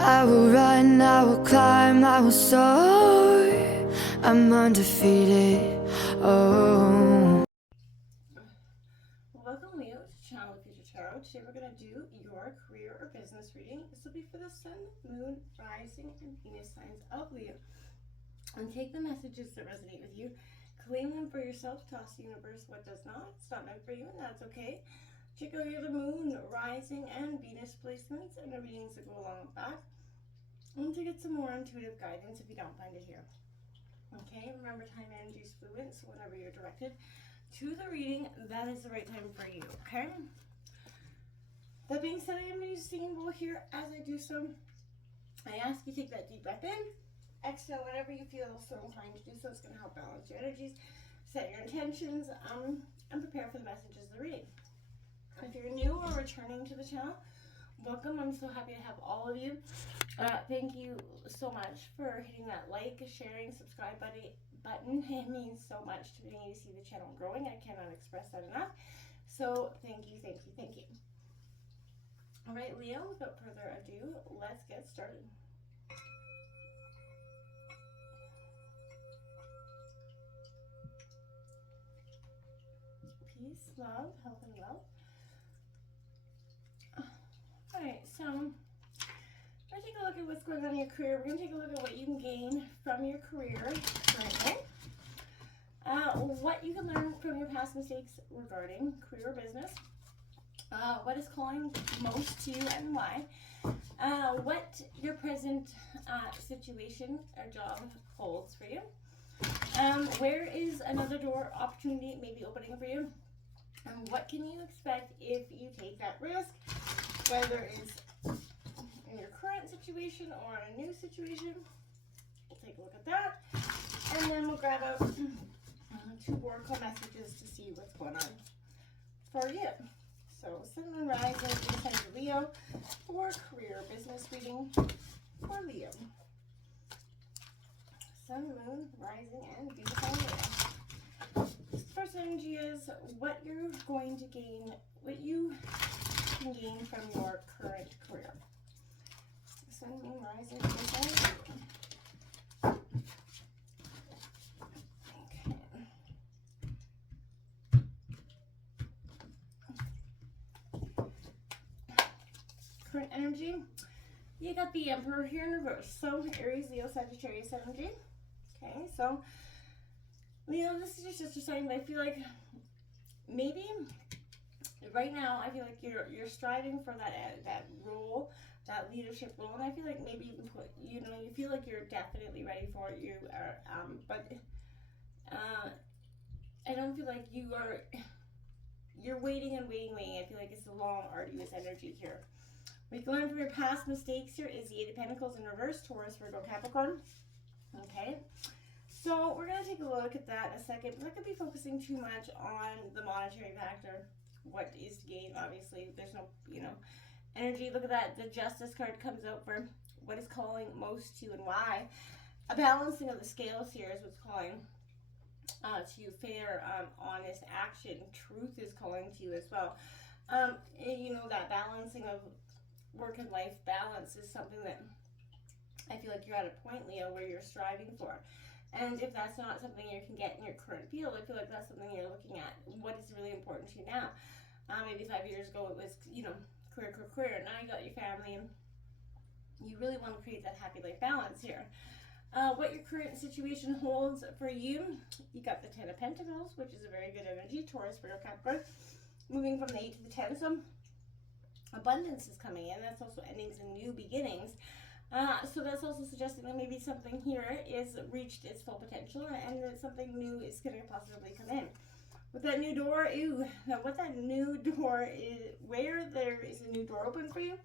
I will run, I will climb, I will soar. I'm undefeated. Oh. Welcome, Leo, to Channel of Future Tarot. Today we're going to do your career or business reading. This will be for the Sun, Moon, Rising, and Venus signs of Leo. And take the messages that resonate with you, claim them for yourself, toss the universe what does not. It's not meant for you, and that's okay. Check out your Moon, Rising, and Venus placements and the readings that go along with that. And to get some more intuitive guidance if you don't find it here. Okay, remember time energy is fluid, so whenever you're directed to the reading, that is the right time for you, okay? That being said, I am going to use a singing bowl here. As I do so, I ask you to take that deep breath in, exhale whenever you feel so inclined to do so. It's going to help balance your energies, set your intentions, and prepare for the messages of the reading. If you're new or returning to the channel, welcome. I'm so happy to have all of you. Thank you so much for hitting that like, sharing, subscribe button. It means so much to me to see the channel growing. I cannot express that enough. So thank you, thank you, thank you. All right, Leo, without further ado, let's get started. Peace, love, health, and wealth. All right, so we're going to take a look at what's going on in your career. We're going to take a look at what you can gain from your career currently. What you can learn from your past mistakes regarding career or business. What is calling most to you and why. What your present situation or job holds for you. Where is another door opportunity maybe opening for you? And what can you expect if you take that risk? Whether it's in your current situation or in a new situation. We'll take a look at that. And then we'll grab out two oracle messages to see what's going on for you. So, Sun, Moon, Rising, Venus, and Leo for career business reading for Leo. Sun, Moon, Rising, and Venus, and Leo. This first energy is what you're going to gain, what you can gain from your current career. Sun, Moon, Rising, Venus, and Leo. Current energy, you got the Emperor here in reverse. So Aries, Leo, Sagittarius energy. Okay, so Leo, this is your sister sign, but I feel like maybe right now I feel like you're striving for that role, that leadership role, and I feel like maybe you feel like you're definitely ready for it. You are, but I don't feel like you're waiting and waiting. I feel like it's a long, arduous energy here. We can learn from your past mistakes here is the Eight of Pentacles in reverse, Taurus, Virgo, Capricorn. Okay, so we're going to take a look at that in a second. We're not going to be focusing too much on the monetary factor. What is to gain? Obviously, there's no, energy. Look at that. The Justice card comes out for what is calling most to and why. A balancing of the scales here is what's calling to you. Fair, honest action. Truth is calling to you as well. That balancing of work and life balance is something that I feel like you're at a point, Leo, where you're striving for. And if that's not something you can get in your current field, I feel like that's something you're looking at. What is really important to you now? Maybe 5 years ago it was, career. Now you got your family, and you really want to create that happy life balance here. What your current situation holds for you, you got the Ten of Pentacles, which is a very good energy, Taurus, Virgo, Capricorn. Moving from the 8 to the 10, so abundance is coming in. That's also endings and new beginnings. So that's also suggesting that maybe something here is reached its full potential and that something new is going to possibly come in. With that new door, now what that new door is, where there is a new door open for you,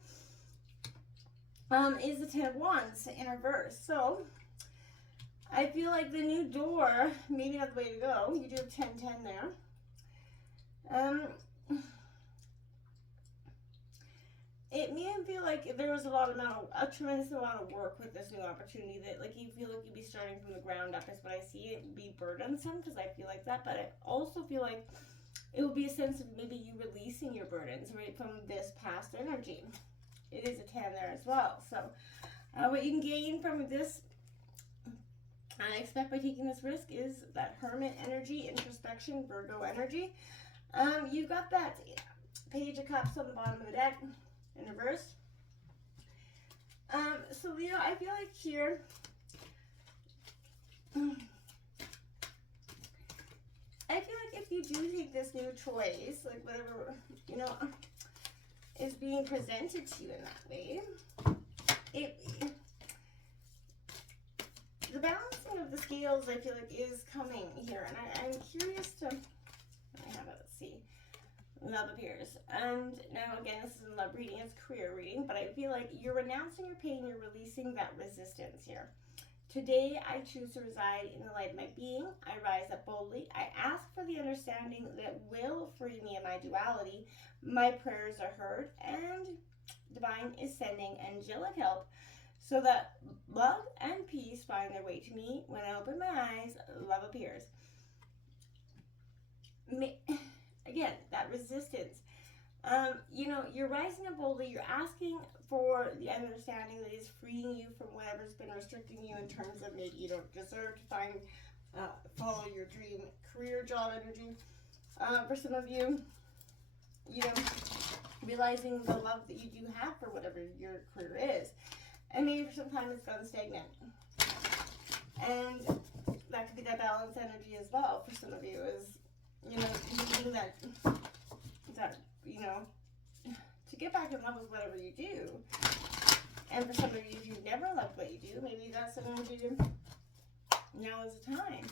is the Ten of Wands in reverse. So I feel like the new door, maybe not the way to go. You do have 10-10 there. It made him feel like there was a tremendous amount of work with this new opportunity, that like you feel like you'd be starting from the ground up is what I see. It would be burdensome because I feel like that, but I also feel like it would be a sense of maybe you releasing your burdens right from this past energy. It is a 10 there as well. So What you can gain from this, I expect, by taking this risk, is that Hermit energy, introspection, Virgo energy. You've got that Page of Cups on the bottom of the deck in reverse. So Leo, I feel like here, I feel like if you do take this new choice, like whatever, you know, is being presented to you in that way, the balancing of the scales, I feel like, is coming here. And I'm curious to, I have it, let's see. Love appears. And now again, this is a love reading, it's career reading, but I feel like you're renouncing your pain, you're releasing that resistance here. Today, I choose to reside in the light of my being. I rise up boldly. I ask for the understanding that will free me of my duality. My prayers are heard, and Divine is sending angelic help so that love and peace find their way to me. When I open my eyes, love appears. Again, that resistance. You know, you're rising up boldly. You're asking for the understanding that is freeing you from whatever's been restricting you in terms of maybe you don't deserve to follow your dream career, job energy. For some of you, you know, realizing the love that you do have for whatever your career is. And maybe for some time it's gone stagnant. And that could be that balance energy as well for some of you, is, you know, needing that, you know, to get back in love with whatever you do. And for some of you who never loved what you do, maybe that's an energy to, now is the time.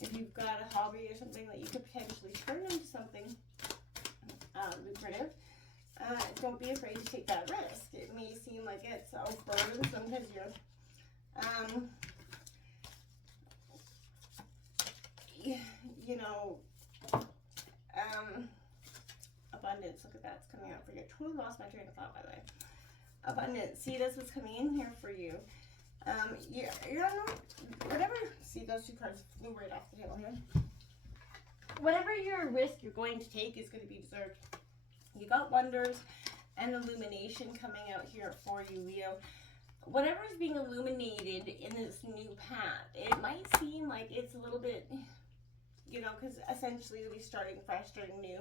If you've got a hobby or something that you could potentially turn into something lucrative, don't be afraid to take that risk. It may seem like it's burdensome because you're, you know, abundance. Look at that, it's coming out for you. I totally lost my train of thought, by the way. Abundance. See, this is coming in here for you. You're on, whatever. See, those two cards flew right off the table here. Whatever your risk you're going to take is going to be deserved. You got wonders and illumination coming out here for you, Leo. Whatever is being illuminated in this new path, it might seem like it's a little bit, you know, because essentially you'll be starting fresh, starting new.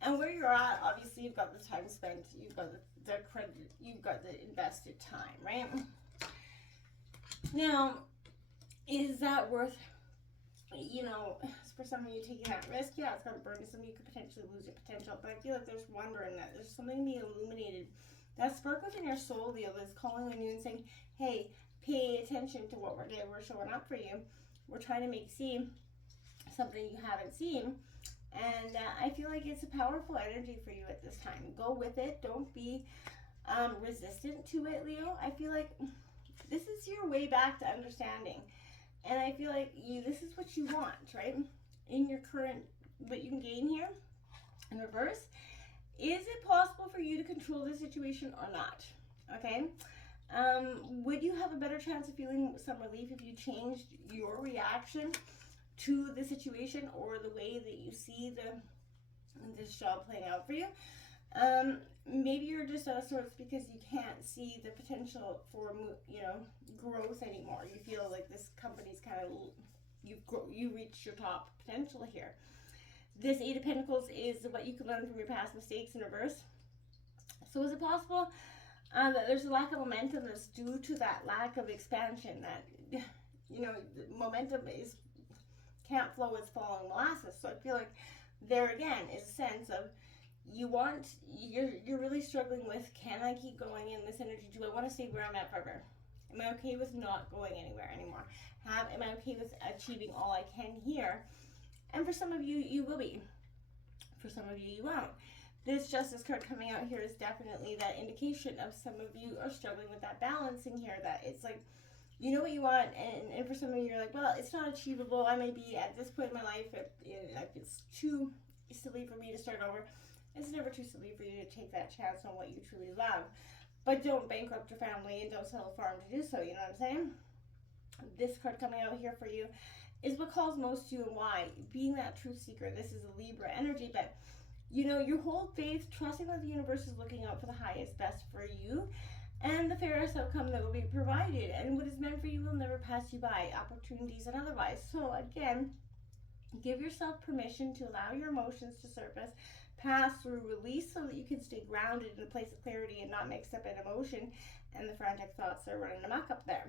And where you're at, obviously, you've got the time spent, you've got the credit, you've got the invested time, right? Now, is that worth, you know, for some of you taking that risk? Yeah, it's going to burn you. Some of you could potentially lose your potential, but I feel like there's wonder in that. There's something being illuminated. That spark within your soul, Leo, that's calling on you and saying, hey, pay attention to what we're doing. We're showing up for you. We're trying to make you see something you haven't seen. And I feel like it's a powerful energy for you at this time. Go with it. Don't be resistant to it, Leo. I feel like this is your way back to understanding. And I feel like this is what you want, right? In your current, what you can gain here in reverse. Is it possible for you to control the situation or not? Okay. Would you have a better chance of feeling some relief if you changed your reaction to the situation or the way that you see this job playing out for you? Maybe you're just out of sorts because you can't see the potential for, you know, growth anymore. You feel like this company's kind of, you reached your top potential here. This Eight of Pentacles is what you can learn from your past mistakes in reverse. So is it possible that there's a lack of momentum that's due to that lack of expansion? That, you know, momentum can't flow as falling molasses. So I feel like there again is a sense of you're really struggling with, can I keep going in this energy? Do I want to stay where I'm at forever? Am I okay with not going anywhere anymore? Am I okay with achieving all I can here? And for some of you, you will be. For some of you, you won't. This Justice card coming out here is definitely that indication of some of you are struggling with that balancing here, that it's like, you know what you want, and for some of you, you're like, well, it's not achievable. I may be at this point in my life, it's too silly for me to start over. It's never too silly for you to take that chance on what you truly love. But don't bankrupt your family and don't sell a farm to do so, you know what I'm saying? This card coming out here for you is what calls most to you and why. Being that truth seeker, this is a Libra energy, but you know, you hold faith, trusting that the universe is looking out for the highest best for you. And the fairest outcome that will be provided, and what is meant for you will never pass you by, opportunities and otherwise. So again, give yourself permission to allow your emotions to surface, pass through, release, so that you can stay grounded in a place of clarity and not mixed up in emotion and the frantic thoughts that are running amok up there.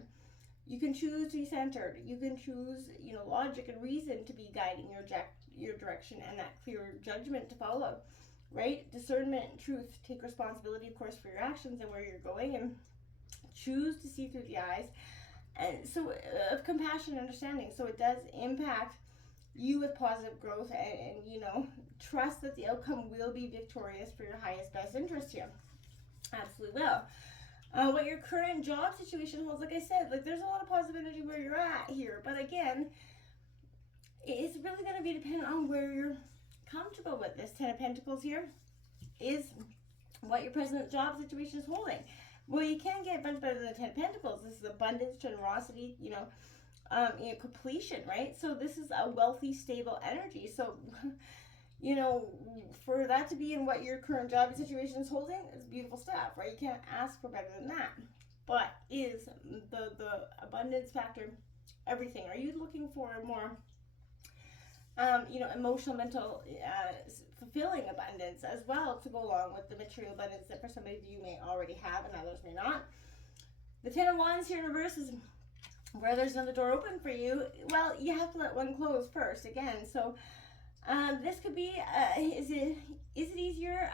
You can choose to be centered. You can choose, logic and reason to be guiding your direction, and that clear judgment to follow, right? Discernment and truth. Take responsibility, of course, for your actions and where you're going, and choose to see through the eyes, and so of compassion and understanding. So it does impact you with positive growth, and trust that the outcome will be victorious for your highest best interest here. Absolutely will. What your current job situation holds, like I said, there's a lot of positive energy where you're at here, but again, it's really going to be dependent on where you're comfortable with. This 10 of Pentacles here is what your present job situation is holding. Well, you can get much better than the 10 of Pentacles. This is abundance, generosity, completion, right? So this is a wealthy, stable energy. So, for that to be in what your current job situation is holding, it's beautiful stuff, right? You can't ask for better than that. But is the abundance factor everything? Are you looking for a more, emotional, mental, fulfilling abundance as well to go along with the material abundance that for some of you may already have and others may not? The 10 of Wands here in reverse is where there's another door open for you. Well, you have to let one close first again. So this could be, is it easier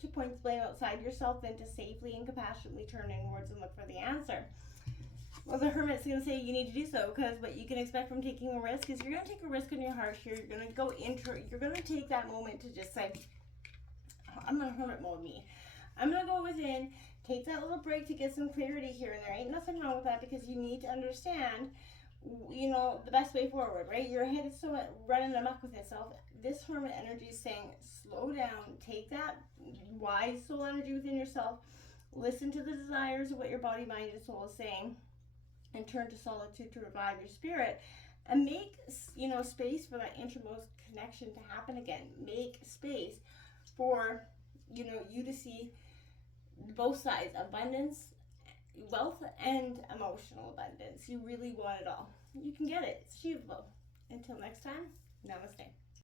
to point the blame outside yourself than to safely and compassionately turn inwards and look for the answer? Well, the Hermit's going to say you need to do so, because what you can expect from taking a risk is you're going to take a risk on your heart here. You're going to go into it. You're going to take that moment to just say, I'm going to Hermit mode me. I'm going to go within, take that little break to get some clarity here, and there ain't nothing wrong with that, because you need to understand, the best way forward, right? Your head is so running amok with itself. This Hermit energy is saying, slow down, take that wise soul energy within yourself, listen to the desires of what your body, mind, and soul is saying, and turn to solitude to revive your spirit, and make space for that innermost connection to happen again. Make space for you to see both sides, abundance, wealth, and emotional abundance. You really want it all. You can get it. It's achievable. Until next time, namaste.